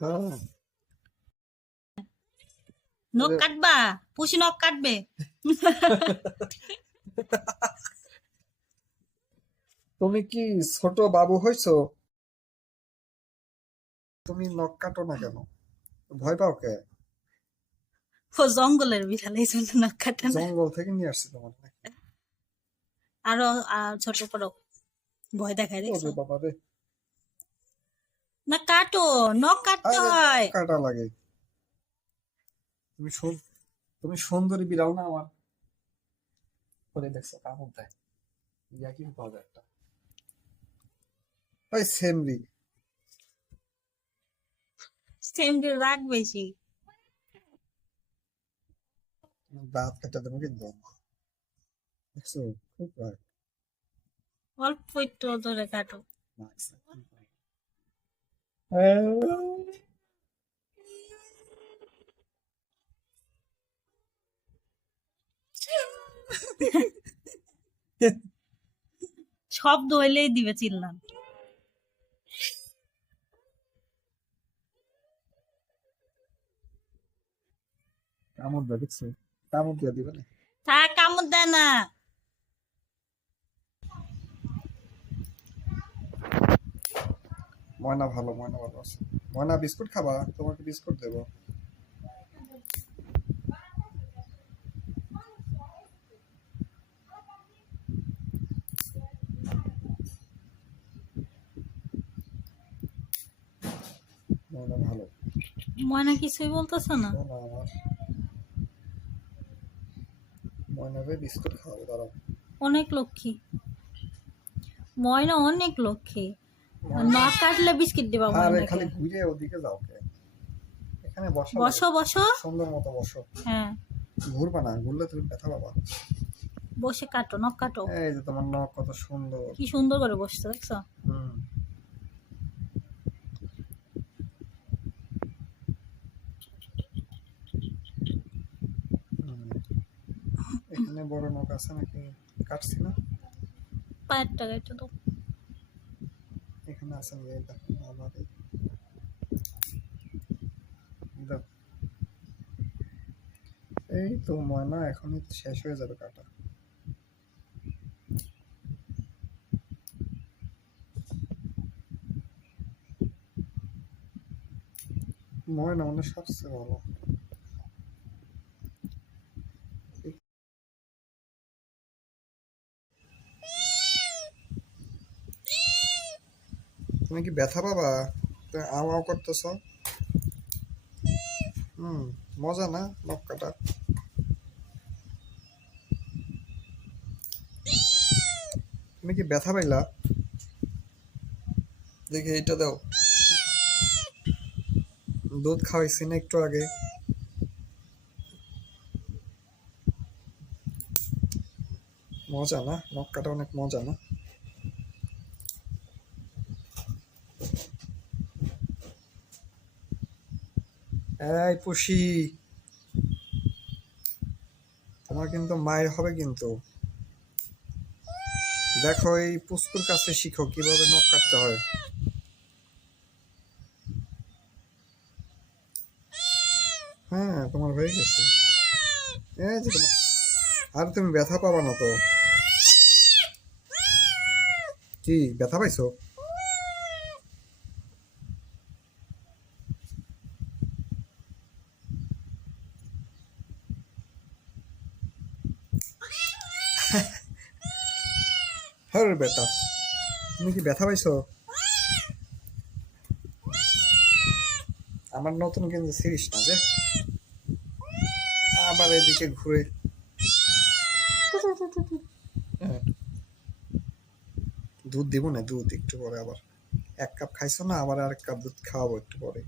হ্যাঁ। নখ কাটবা? পুষি নখ কাটবে? তুমি কি ছোট বাবু হইছো? তুমি নখ কাটো না কেন? ভয় পাও কে? ও জঙ্গলের বিড়াল, এই জন্য নখ কাটে না। জঙ্গল থেকে নিয়ে আসছি তোমার নাকি? আরো ছোট করো, ভয় দেখায় দেখছো? ওরে বাবা রে। না কাটো, নখ কাটতে আরে হয়। কাটা লাগে। তুমি তুমি সুন্দরী বিড়াল না আমার? করে দেখছো কামড় দেয়। ইয়া কি পাওয়া যায় একটা। ওই সেমরি। সেমটির রাগ বেশি। দাঁত কাটা দেবো কিন্তু। দেখছো খুব রাগ। অল্প একটু ধরে কাটো। শব্দ হইলেই দিবে চিল্লান। কামড় দেয় দেখছো? কামড় দিয়ে দিবে না। থাক, কামড় দেয় না। ময়না ভালো, ময়না ভালো আছে। ময়না বিস্কুট খাবা? তোমাকে বিস্কুট দেবো। ময়না ভালো। ময়না কিছুই বলতেছ না? শোনো আমার, ময়নাকে বিস্কুট খাওয়াবো, দাঁড়াও। অনেক লক্ষ্মী ময়না, অনেক লক্ষ্মী। নখ কাটলে বিস্কিট দিবা আরে ময়নাকে। খালি ঘুরে ওদিকে যাও কে? এখানে বসো। বসো বসো। সুন্দর মতো বসো। হ্যাঁ, ঘুরবা না, ঘুরলে তুমি ব্যথা পাবা। বসে কাটো, নখ কাটো। এই যে তোমার নখ কত সুন্দর। কি সুন্দর করে বসছো দেখছো? হুম। এখানে বড় নখ আছে নাকি? কাটছি না? পায়েরটা কেটে দাও। এখানে আছে নাকি? এই দেখো আবার দাও। এই তো ময়না এখনই শেষ হয়ে যাবে কাটা। ময়না মানে সবচেয়ে ভালো। তুমি কি ব্যথা পাবা? তুমি আও আও করতেছ। মজা না নখ কাটা? তুমি কি ব্যথা পাইলা? দেখি এইটা দাও। দুধ খাওয়াইছি না একটু আগে? মজা না? নখ কাটা অনেক মজা না? এই পুষি, তোমার কিন্তু মায়ের হবে কিন্তু। দেখো এই পুষ্কুর কাছে শিখো কিভাবে নখ কাটতে হয়। হ্যাঁ তোমার হয়ে গেছে। এই যে তোমার, আর তুমি ব্যথা পাবা না তো? কি ব্যথা পাইছো? হ্যাঁ বেটা, তুমি কি ব্যথা পাইছো? আমার নতুন কিন্তু সিরিজ না যে, আবার এদিকে ঘুরে। হ্যাঁ, দুধ দিব না, দুধ একটু পরে আবার। 1 কাপ খাইছো না, আবার 1 কাপ দুধ খাওয়াবো একটু পরে।